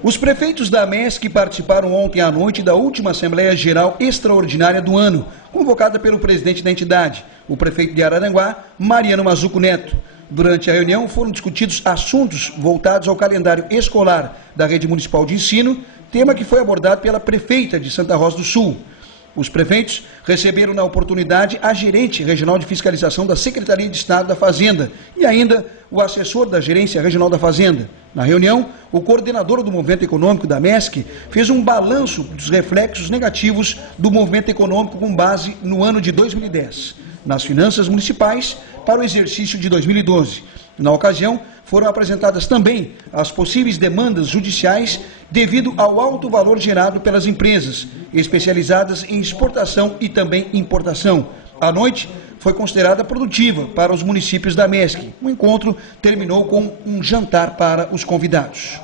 Os prefeitos da MESC participaram ontem à noite da última Assembleia Geral Extraordinária do ano, convocada pelo presidente da entidade, o prefeito de Araranguá, Mariano Mazzuco Neto. Durante a reunião foram discutidos assuntos voltados ao calendário escolar da Rede Municipal de Ensino, tema que foi abordado pela prefeita de Santa Rosa do Sul. Os prefeitos receberam na oportunidade a gerente regional de fiscalização da Secretaria de Estado da Fazenda e ainda o assessor da Gerência Regional da Fazenda. Na reunião, o coordenador do movimento econômico da MESC fez um balanço dos reflexos negativos do movimento econômico com base no ano de 2010, nas finanças municipais para o exercício de 2012. Na ocasião, foram apresentadas também as possíveis demandas judiciais devido ao alto valor gerado pelas empresas, especializadas em exportação e também importação. A noite foi considerada produtiva para os municípios da MESC. O encontro terminou com um jantar para os convidados.